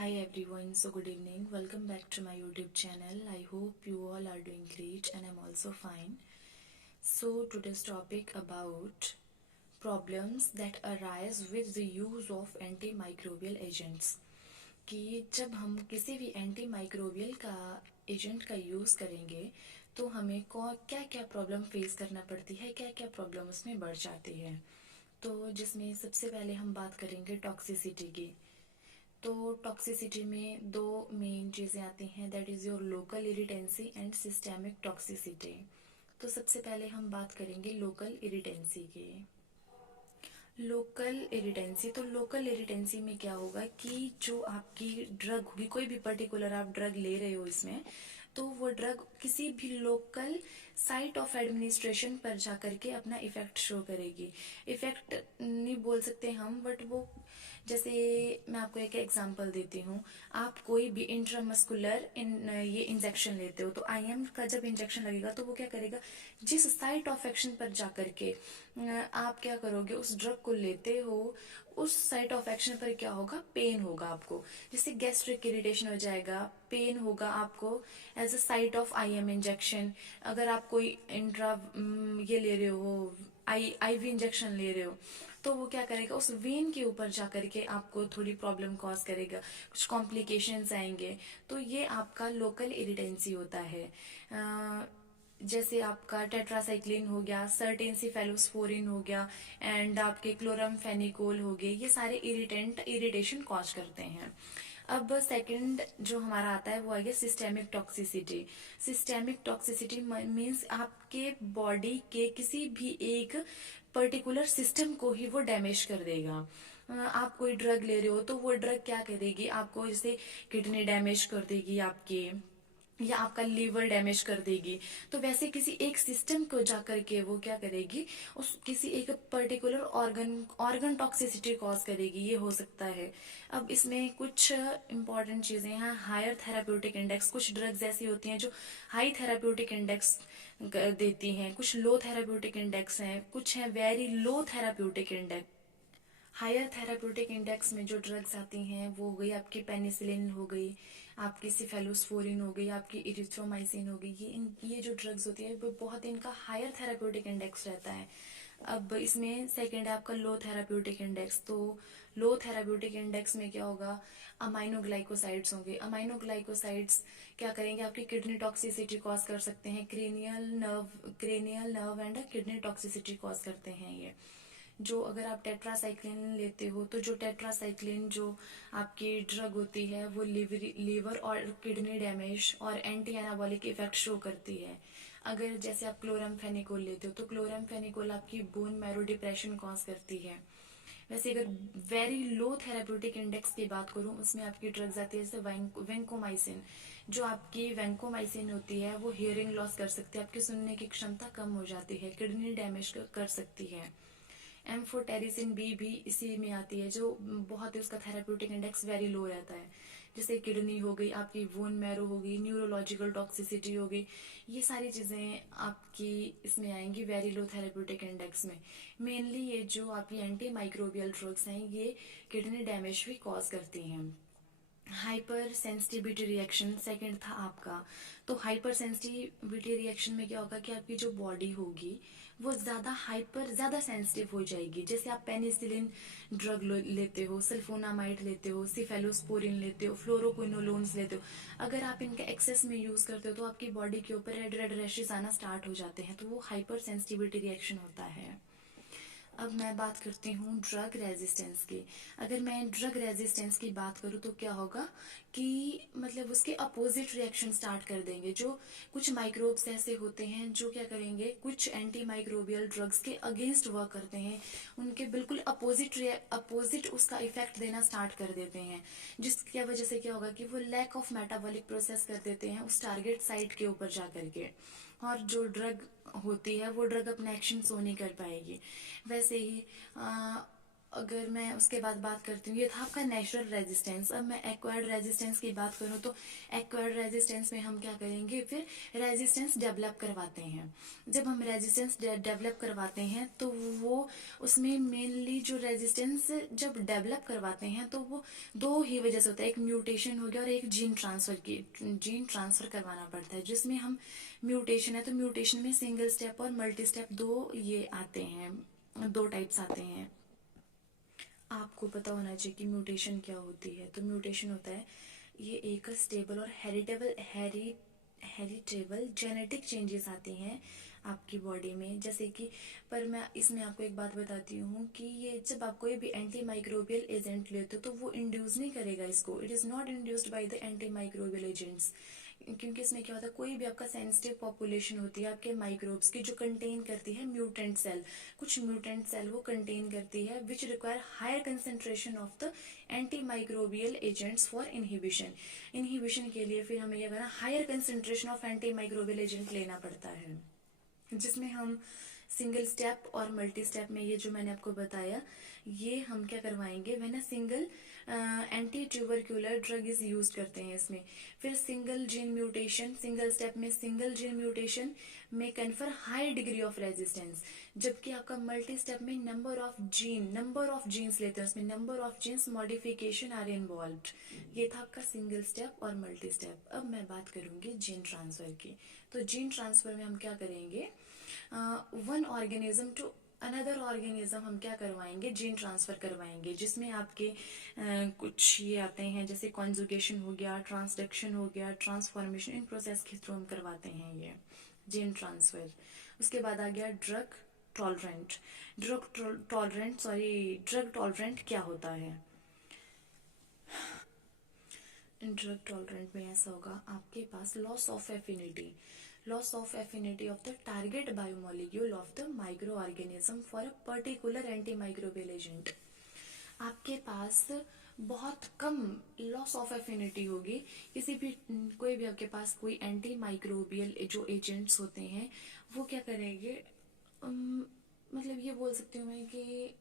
Hi everyone, so good evening. Welcome back to my YouTube channel. I hope you all are doing great and I'm also fine. So today's topic about problems that arise with the use of antimicrobial agents. कि जब हम किसी भी antimicrobial का agent का use करेंगे तो हमें क्या क्या प्रॉब्लम फेस करना पड़ती है, क्या क्या प्रॉब्लम उसमें बढ़ जाती है। तो जिसमें सबसे पहले हम बात करेंगे टॉक्सिसिटी की। तो टॉक्सिसिटी में दो मेन चीज़ें आती हैं, that is your local irritancy and systemic toxicity. तो सबसे पहले हम बात करेंगे लोकल इरिटेंसी की। लोकल इरिटेंसी, तो लोकल इरिटेंसी में क्या होगा कि जो आपकी ड्रग होगी, कोई भी पर्टिकुलर आप ड्रग ले रहे हो इसमें, तो वो ड्रग किसी भी लोकल साइट ऑफ एडमिनिस्ट्रेशन पर जा करके अपना इफेक्ट शो करेगी। इफेक्ट नहीं बोल सकते हम, बट वो जैसे मैं आपको एक एग्जांपल देती हूँ। आप कोई भी इंट्रामस्कुलर ये इंजेक्शन लेते हो, तो आईएम का जब इंजेक्शन लगेगा तो वो क्या करेगा, जिस साइट ऑफ एक्शन पर जा करके आप क्या करोगे, उस ड्रग को लेते हो, उस साइट ऑफ एक्शन पर क्या होगा, पेन होगा आपको। जैसे गैस्ट्रिक इरिटेशन हो जाएगा, पेन होगा आपको as a site of IM injection. अगर आप कोई इंट्रा ये ले रहे हो, आईवी इंजेक्शन ले रहे हो, तो वो क्या करेगा, उस वेन के ऊपर जा करके आपको थोड़ी प्रॉब्लम कॉज करेगा, कुछ कॉम्प्लिकेशंस आएंगे। तो ये आपका लोकल इरिटेंसी होता है। जैसे आपका टेट्रासाइक्लिन हो गया, सर्टेंसिफेलोस्पोरिन हो गया, एंड आपके क्लोरमफेनिकोल हो गए, ये सारे इरिटेशन कॉज करते हैं। अब सेकंड जो हमारा आता है वो आ गया systemic toxicity. Systemic toxicity means आपके बॉडी के किसी भी एक पर्टिकुलर सिस्टम को ही वो डैमेज कर देगा। आप कोई ड्रग ले रहे हो तो वो ड्रग क्या करेगी आपको, जैसे किडनी डैमेज कर देगी आपके, या आपका लीवर डैमेज कर देगी। तो वैसे किसी एक सिस्टम को जाकर के वो क्या करेगी, उस किसी एक पर्टिकुलर ऑर्गन टॉक्सिसिटी कॉज करेगी, ये हो सकता है। अब इसमें कुछ इंपॉर्टेंट चीजें हैं। हायर थेराप्यूटिक इंडेक्स, कुछ ड्रग्स ऐसी होती हैं जो हाई थेराप्यूटिक इंडेक्स देती हैं, कुछ लो थेराप्यूटिक इंडेक्स हैं, कुछ हैं very low therapeutic index. Higher therapeutic index में जो ड्रग्स आती हैं वो हो गई आपकी पेनिसिलिन हो गई, आपकी सिफेलोस्पोरिन हो गई, आपकी इरिथ्रोमाइसिन हो गई। ये जो ड्रग्स होती है वो बहुत इनका हायर थेराप्यूटिक इंडेक्स रहता है। अब इसमें सेकेंड है आपका लो थेराप्यूटिक इंडेक्स। तो लो थेराप्यूटिक इंडेक्स में क्या होगा, अमाइनोग्लाइकोसाइड्स होंगे। अमाइनोग्लाइकोसाइड्स क्या करेंगे, आपकी किडनी टॉक्सिसिटी कॉज कर सकते हैं, cranial nerve and kidney toxicity cause करते हैं ये। जो अगर आप टेट्रासाइक्लिन लेते हो, तो जो टेट्रासाइक्लिन जो आपकी ड्रग होती है वो लीवर और किडनी डैमेज और एंटी एनाबॉलिक इफेक्ट शो करती है। अगर जैसे आप क्लोरमफेनिकोल लेते हो, तो क्लोरमफेनिकोल आपकी बोन मैरो डिप्रेशन कॉज करती है। वैसे अगर वेरी लो थेराप्यूटिक इंडेक्स की बात करूं, उसमें आपकी ड्रग्स आती है जैसे वेंकोमाइसिन। जो आपकी वेंकोमाइसिन होती है वो हियरिंग लॉस कर सकती है, आपकी सुनने की क्षमता कम हो जाती है, किडनी डैमेज कर सकती है। एम्फोटेरिसिन बी भी इसी में आती है, जो बहुत ही उसका थेराप्यूटिक इंडेक्स वेरी लो रहता है। जैसे किडनी हो गई, आपकी बोन मैरो हो गई, न्यूरोलॉजिकल टॉक्सिसिटी हो गई, ये सारी चीजें आपकी इसमें आएंगी वेरी लो थेराप्यूटिक इंडेक्स में। मेनली ये जो आपकी एंटी माइक्रोबियल ड्रग्स हैं ये किडनी डैमेज भी कॉज करती हैं। हाइपर सेंसिटिविटी रिएक्शन सेकंड था आपका। तो हाइपर सेंसिटिविटी रिएक्शन में क्या होगा कि आपकी जो बॉडी होगी वो ज्यादा सेंसिटिव हो जाएगी। जैसे आप पेनिसिलिन ड्रग लेते हो, सल्फोनामाइड लेते हो, सिफेलोस्पोरिन लेते हो, फ्लोरोक्विनोलोन्स लेते हो, अगर आप इनका एक्सेस में यूज करते हो तो आपकी बॉडी के ऊपर रेड रेड रैशेस आना स्टार्ट हो जाते हैं, तो वो हाइपर सेंसिटिविटी रिएक्शन होता है। अब मैं बात करती हूँ ड्रग रेजिस्टेंस की। अगर मैं ड्रग रेजिस्टेंस की बात करूँ तो क्या होगा कि मतलब उसके अपोजिट रिएक्शन स्टार्ट कर देंगे। जो कुछ माइक्रोब्स ऐसे होते हैं जो क्या करेंगे, कुछ एंटी माइक्रोबियल ड्रग्स के अगेंस्ट वर्क करते हैं, उनके बिल्कुल अपोजिट उसका इफेक्ट देना स्टार्ट कर देते हैं, जिसकी वजह से क्या होगा कि वो लैक ऑफ मेटाबॉलिक प्रोसेस कर देते हैं उस टारगेट साइट के ऊपर जा करके, और जो ड्रग होती है वो ड्रग अपना एक्शन शो नहीं कर पाएगी। वैसे ही अगर मैं उसके बाद बात करती हूँ, ये था आपका नेचुरल रेजिस्टेंस। अब मैं एक्वायर्ड रेजिस्टेंस की बात करूँ तो एक्वायर्ड रेजिस्टेंस में हम क्या करेंगे, फिर रेजिस्टेंस डेवलप करवाते हैं। जब हम रेजिस्टेंस डेवलप करवाते हैं तो वो उसमें मेनली जो रेजिस्टेंस जब डेवलप करवाते हैं तो वो दो ही वजह से होता है, एक म्यूटेशन हो गया और एक जीन ट्रांसफर करवाना पड़ता है, जिसमें हम म्यूटेशन है तो म्यूटेशन में सिंगल स्टेप और मल्टी स्टेप दो ये आते हैं, दो टाइप्स आते हैं। आपको पता होना चाहिए कि म्यूटेशन क्या होती है। तो म्यूटेशन होता है ये एक स्टेबल और हेरिटेबल जेनेटिक चेंजेस आती हैं आपकी बॉडी में, जैसे कि, पर मैं इसमें आपको एक बात बताती हूँ कि ये जब आप कोई भी एंटी माइक्रोबियल एजेंट लेते हो तो वो इंड्यूस नहीं करेगा इसको, it is not induced by the anti microbial agents. क्योंकि इसमें क्या होता है, कोई भी आपका सेंसिटिव पॉपुलेशन होती है आपके माइक्रोब्स की जो कंटेन करती है म्यूटेंट सेल, कुछ म्यूटेंट सेल वो कंटेन करती है which require higher concentration of the anti microbial agents for inhibition. Inhibition के लिए फिर हमें क्या करना, higher concentration of anti microbial agent लेना पड़ता है, जिसमें हम सिंगल स्टेप और मल्टी स्टेप में ये जो मैंने आपको बताया ये हम क्या करवाएंगे, वह ना single anti tubercular drug is use करते हैं इसमें। फिर single gene mutation, single step में सिंगल जीन म्यूटेशन में confer high degree of resistance, जबकि आपका मल्टी स्टेप में नंबर ऑफ जीन्स लेते हैं, उसमें number of genes modification are involved. ये था आपका सिंगल स्टेप और मल्टी स्टेप। अब मैं बात करूंगी जीन ट्रांसफर की। तो जीन ट्रांसफर में हम क्या करेंगे, one organism to another organism हम क्या करवाएंगे, जीन ट्रांसफर करवाएंगे, जिसमें आपके कुछ ये आते हैं जैसे कॉन्जुगेशन हो गया, ट्रांसडक्शन हो गया, ट्रांसफॉर्मेशन, इन प्रोसेस के थ्रू हम करवाते हैं ये जीन ट्रांसफर। उसके बाद आ गया ड्रग टॉलरेंट। ड्रग टॉलरेंट क्या होता है, ड्रग टॉलरेंट में ऐसा होगा आपके पास loss of affinity of the target biomolecule of the micro organism for a particular anti microbial agent. आपके पास बहुत कम लॉस ऑफ एफिनिटी होगी किसी भी, कोई भी आपके पास कोई एंटी माइक्रोबियल जो एजेंट्स होते हैं वो क्या करेंगे, मतलब ये बोल सकती हूँ मैं कि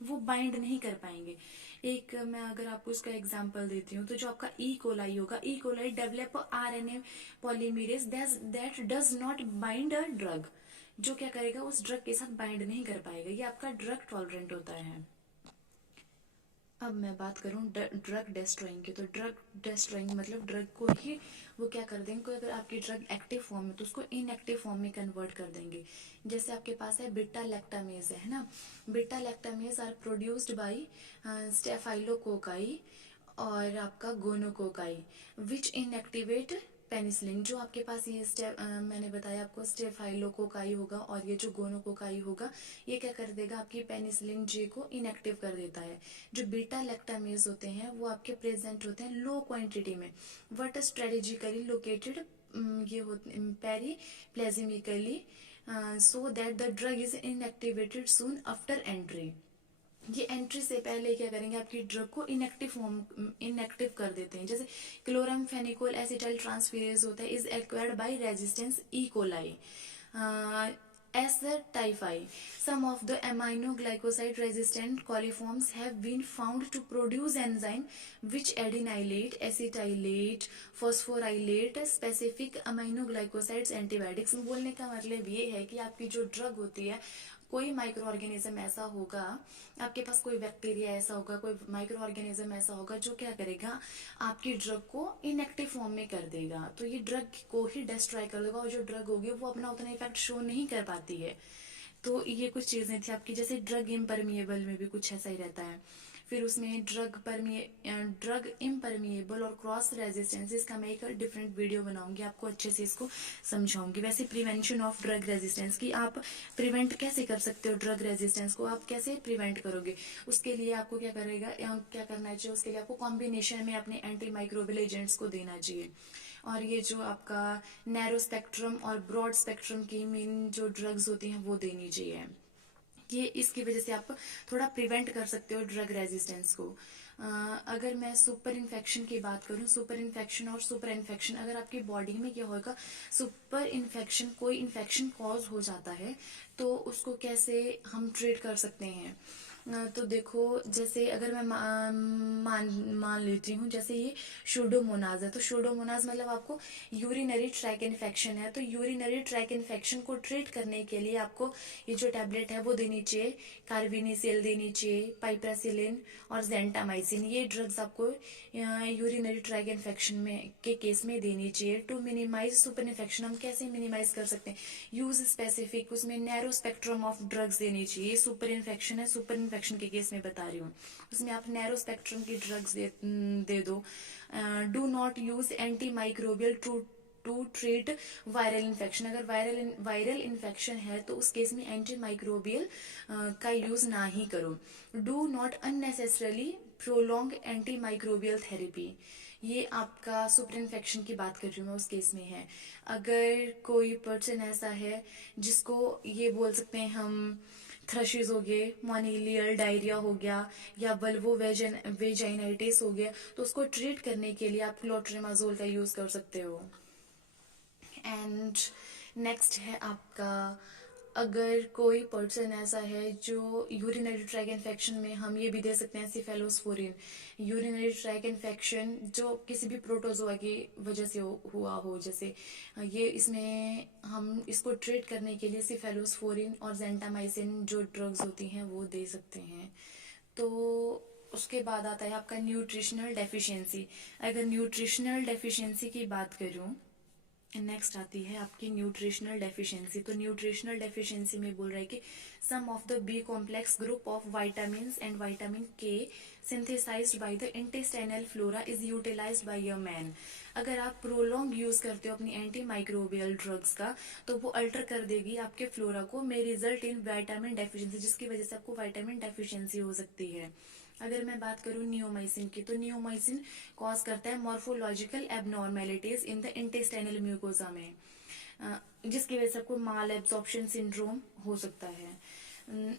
वो बाइंड नहीं कर पाएंगे। एक मैं अगर आपको इसका एग्जांपल देती हूँ तो जो आपका ई कोलाई होगा, E coli develop RNA polymerase that does not bind a drug, जो क्या करेगा उस ड्रग के साथ बाइंड नहीं कर पाएगा, ये आपका ड्रग टॉलरेंट होता है। अब मैं बात करूं ड्रग डेस्ट्रॉइंग की, तो ड्रग डेस्ट्रॉइंग मतलब ड्रग को ही वो क्या कर देंगे, कोई अगर आपकी ड्रग एक्टिव फॉर्म में तो उसको इनएक्टिव फॉर्म में कन्वर्ट कर देंगे। जैसे आपके पास है बीटा लैक्टामेज है ना, beta lactamase are produced by staphylococci और आपका गोनोकोकाई विच इनएक्टिवेट पेनिसिलिन। जो आपके पास ये मैंने बताया आपको स्टेफाइलोकोकाई होगा और ये जो गोनोकोकाई होगा ये क्या कर देगा, आपकी पेनिसिलिन जे को इनएक्टिव कर देता है। जो बीटा लैक्टामेज होते हैं वो आपके प्रेजेंट होते हैं लो क्वांटिटी में, बट स्ट्रेटेजिकली लोकेटेड ये होते periplasmically so that the drug is inactivated soon after entry. ये एंट्री से पहले क्या करेंगे, आपकी ड्रग को इनएक्टिव कर देते हैं। जैसे क्लोरामफेनिकोल एसिटाइल ट्रांसफेरेज होता है is acquired by resistance E coli as the typhi. Some of the aminoglycoside resistant coliforms have been found to produce enzyme which adenylate, acetylate, phosphorylate specific aminoglycosides antibiotics। बोलने का मतलब ये है कि आपकी जो ड्रग होती है, कोई माइक्रो ऑर्गेनिज्म ऐसा होगा आपके पास, कोई बैक्टीरिया ऐसा होगा, कोई माइक्रो ऑर्गेनिज्म ऐसा होगा जो क्या करेगा, आपकी ड्रग को इनएक्टिव फॉर्म में कर देगा, तो ये ड्रग को ही डिस्ट्रॉय कर देगा और जो ड्रग होगी वो अपना उतना इफेक्ट शो नहीं कर पाती है। तो ये कुछ चीजें थी आपकी, जैसे ड्रग इम्परमिएबल में भी कुछ ऐसा ही रहता है। फिर उसमें ड्रग इम्परमिएबल और क्रॉस रेजिस्टेंस, इसका मैं एक डिफरेंट वीडियो बनाऊंगी, आपको अच्छे से इसको समझाऊंगी। वैसे प्रिवेंशन ऑफ ड्रग रेजिस्टेंस की आप प्रिवेंट कैसे कर सकते हो, ड्रग रेजिस्टेंस को आप कैसे प्रिवेंट करोगे, उसके लिए आपको क्या करना चाहिए, उसके लिए आपको कॉम्बिनेशन में अपने एंटी माइक्रोबियल एजेंट्स को देना चाहिए। और ये जो आपका नैरो स्पेक्ट्रम और ब्रॉड स्पेक्ट्रम की मेन जो ड्रग्स होती हैं वो देनी चाहिए। ये इसकी वजह से आप थोड़ा प्रिवेंट कर सकते हो ड्रग रेजिस्टेंस को। अगर मैं सुपर इन्फेक्शन की बात करूं, सुपर इन्फेक्शन और सुपर इन्फेक्शन, अगर आपकी बॉडी में क्या होगा, सुपर इन्फेक्शन, कोई इन्फेक्शन कॉज हो जाता है तो उसको कैसे हम ट्रीट कर सकते हैं। तो देखो, जैसे अगर मैं मान लेती हूँ, जैसे ये शूडोमोनाज है, तो शूडोमोनाज मतलब आपको यूरिनरी ट्रैक इन्फेक्शन है। तो यूरिनरी ट्रैक इन्फेक्शन को ट्रीट करने के लिए आपको ये जो टैबलेट है वो देनी चाहिए। कार्बिनिसिल देनी चाहिए, पाइप्रासिलिन और जेंटामाइसिन, ये ड्रग्स आपको यूरिनरी ट्रैक इन्फेक्शन में के केस में देनी चाहिए। टू मिनिमाइज सुपर इन्फेक्शन, हम कैसे मिनिमाइज कर सकते हैं? यूज स्पेसिफिक, उसमें नैरो स्पेक्ट्रम ऑफ ड्रग्स देनी चाहिए। सुपर इन्फेक्शन है, सुपर इन्फेक्शन के केस में बता रही हूँ, उसमें आप नैरो स्पेक्ट्रम की ड्रग्स दे दो। Do not use anti microbial to treat viral infection, अगर वायरल इन्फेक्शन है तो उस केस में एंटी माइक्रोबियल का यूज ना ही करो। Do not unnecessarily prolong anti microbial therapy, ये आपका सुपर इन्फेक्शन की बात कर रही हूँ मैं, उस केस में है। अगर कोई पर्सन ऐसा है जिसको ये बोल सकते हैं हम थ्रशिज हो गए, मोनीलियल डायरिया हो गया, या बल्बो वेजाइनाइटिस हो गया, तो उसको ट्रीट करने के लिए आप क्लोट्रिमाजोल का यूज कर सकते हो। एंड नेक्स्ट है आपका, अगर कोई पर्सन ऐसा है जो यूरिनरी ट्रैक इन्फेक्शन में, हम ये भी दे सकते हैं सिफेलोस्पोरिन। यूरिनरी ट्रैक इन्फेक्शन जो किसी भी प्रोटोजोआ की वजह से हुआ हो, जैसे ये, इसमें हम इसको ट्रीट करने के लिए सिफेलोस्पोरिन और जेंटामाइसिन जो ड्रग्स होती हैं वो दे सकते हैं। तो उसके बाद आता है आपका न्यूट्रिशनल डेफिशिएंसी। अगर न्यूट्रिशनल डेफिशिएंसी की बात करूं, नेक्स्ट आती है आपकी न्यूट्रिशनल डेफिशिएंसी। तो न्यूट्रिशनल डेफिशिएंसी में बोल रहा है कि some of the B complex group of vitamin and vitamin K synthesized by the intestinal flora is utilized by a man. अगर आप प्रोलॉन्ग यूज करते हो अपनी एंटी माइक्रोबियल ड्रग्स का, तो वो अल्टर कर देगी आपके फ्लोरा को, may result in vitamin deficiency, जिसकी वजह से आपको विटामिन डेफिशिएंसी हो सकती है। अगर मैं बात करूं नियोमाइसिन की, तो नियोमाइसिन कॉज करता है morphological abnormalities in the intestinal mucosa में, जिसकी वजह से आपको माल एब्जॉर्प्शन सिंड्रोम हो सकता है।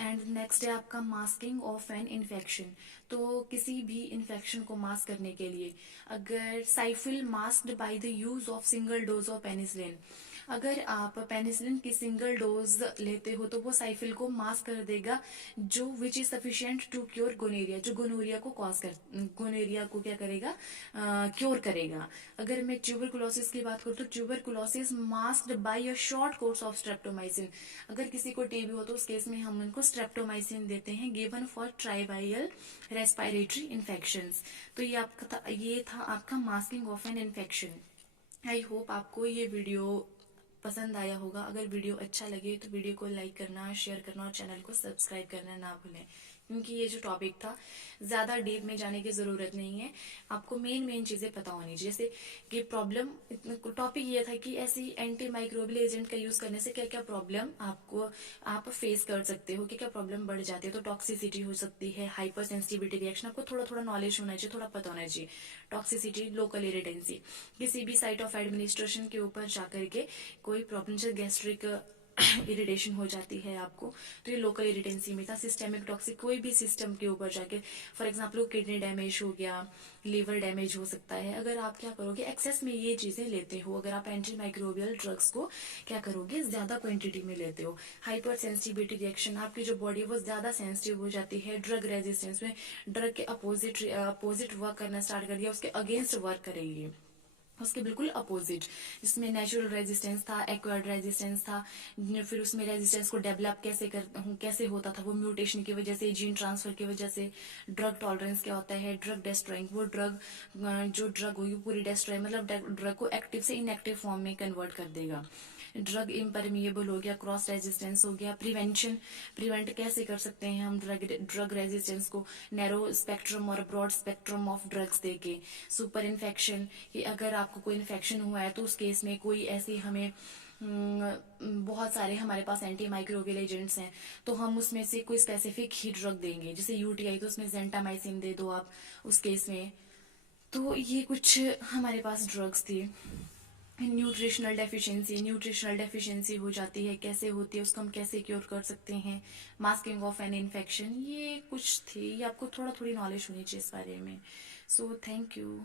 एंड नेक्स्ट है आपका मास्किंग ऑफ एन इन्फेक्शन। तो किसी भी इन्फेक्शन को मास्क करने के लिए, अगर syphilis masked by the use of single dose of penicillin, अगर आप पेनिसिलिन की सिंगल डोज लेते हो तो वो साइफिल को मास्क कर देगा, जो which is sufficient to cure gonorrhoea, जो गोनोरिया को कॉज कर, गोनेरिया को क्या करेगा, क्योर करेगा। अगर मैं ट्यूबरकुलोसिस की बात करूँ, तो tuberculosis masked by a short course of streptomycin, अगर किसी को टीबी हो तो उस केस में हम उनको स्ट्रेप्टोमाइसिन देते हैं, गिवन फॉर ट्राइवाइयल रेस्पिरेटरी इन्फेक्शंस। तो ये था आपका masking of an infection. I hope आपको ये वीडियो पसंद आया होगा। अगर वीडियो अच्छा लगे तो वीडियो को लाइक करना, शेयर करना और चैनल को सब्सक्राइब करना ना भूलें, क्योंकि ये जो टॉपिक था ज्यादा डीप में जाने की जरूरत नहीं है, आपको मेन चीजें पता होनी चाहिए। जैसे कि प्रॉब्लम, टॉपिक ये था कि ऐसी एंटी माइक्रोबियल एजेंट का यूज करने से क्या क्या प्रॉब्लम आप फेस कर सकते हो, क्या क्या प्रॉब्लम बढ़ जाती है। तो टॉक्सिसिटी हो सकती है, हाइपर सेंसिटिविटी रिएक्शन, आपको थोड़ा थोड़ा नॉलेज होना चाहिए, थोड़ा पता होना चाहिए। टॉक्सिसिटी, लोकल इरिटेंसी, किसी भी साइट ऑफ एडमिनिस्ट्रेशन के ऊपर जाकर के कोई प्रॉब्लम, जैसे गैस्ट्रिक इरिटेशन हो जाती है आपको, तो ये लोकल इरिटेंसी में था। सिस्टेमिक टॉक्सिक, कोई भी सिस्टम के ऊपर जाके, फॉर एग्जांपल किडनी डैमेज हो गया, लीवर डैमेज हो सकता है। अगर आप क्या करोगे, एक्सेस में ये चीजें लेते हो, अगर आप एंटी माइक्रोबियल ड्रग्स को क्या करोगे, ज्यादा क्वांटिटी में लेते हो, हाइपर सेंसिटिविटी रिएक्शन, आपकी जो बॉडी है वो ज्यादा सेंसिटिव हो जाती है। ड्रग रेजिस्टेंस में ड्रग के अपोजिट वर्क करना स्टार्ट कर दिया, उसके अगेंस्ट वर्क करेगी, उसके बिल्कुल अपोजिट, जिसमें नेचुरल रेजिस्टेंस था, एक्वायर्ड रेजिस्टेंस था। फिर उसमें रेजिस्टेंस को डेवलप कैसे होता था, वो म्यूटेशन की वजह से, जीन ट्रांसफर की वजह से। ड्रग टॉलरेंस क्या होता है, ड्रग डेस्ट्रॉइंग, वो जो ड्रग होगी पूरी डेस्ट्रॉय, मतलब ड्रग को एक्टिव से इनएक्टिव फॉर्म में कन्वर्ट कर देगा। ड्रग इम्परमिएबल हो गया, क्रॉस रेजिस्टेंस हो गया। प्रिवेंट कैसे कर सकते हैं हम ड्रग रेजिस्टेंस को, नैरो स्पेक्ट्रम और ब्रॉड स्पेक्ट्रम ऑफ ड्रग्स देके। सुपर इन्फेक्शन, कि अगर आपको कोई इन्फेक्शन हुआ है तो उस केस में कोई ऐसी हमें बहुत सारे हमारे पास एंटी माइक्रोबियल एजेंट्स हैं, तो हम उसमें से कोई स्पेसिफिक ही ड्रग देंगे। जैसे यूटीआई, तो उसमें जेंटामाइसिन दे दो आप उस केस में। तो ये कुछ हमारे पास ड्रग्स थी। न्यूट्रिशनल डेफिशिएंसी हो जाती है, कैसे होती है, उसको हम कैसे क्योर कर सकते हैं। मास्किंग ऑफ एन इन्फेक्शन, ये कुछ थी, ये आपको थोड़ी नॉलेज होनी चाहिए इस बारे में। So thank you.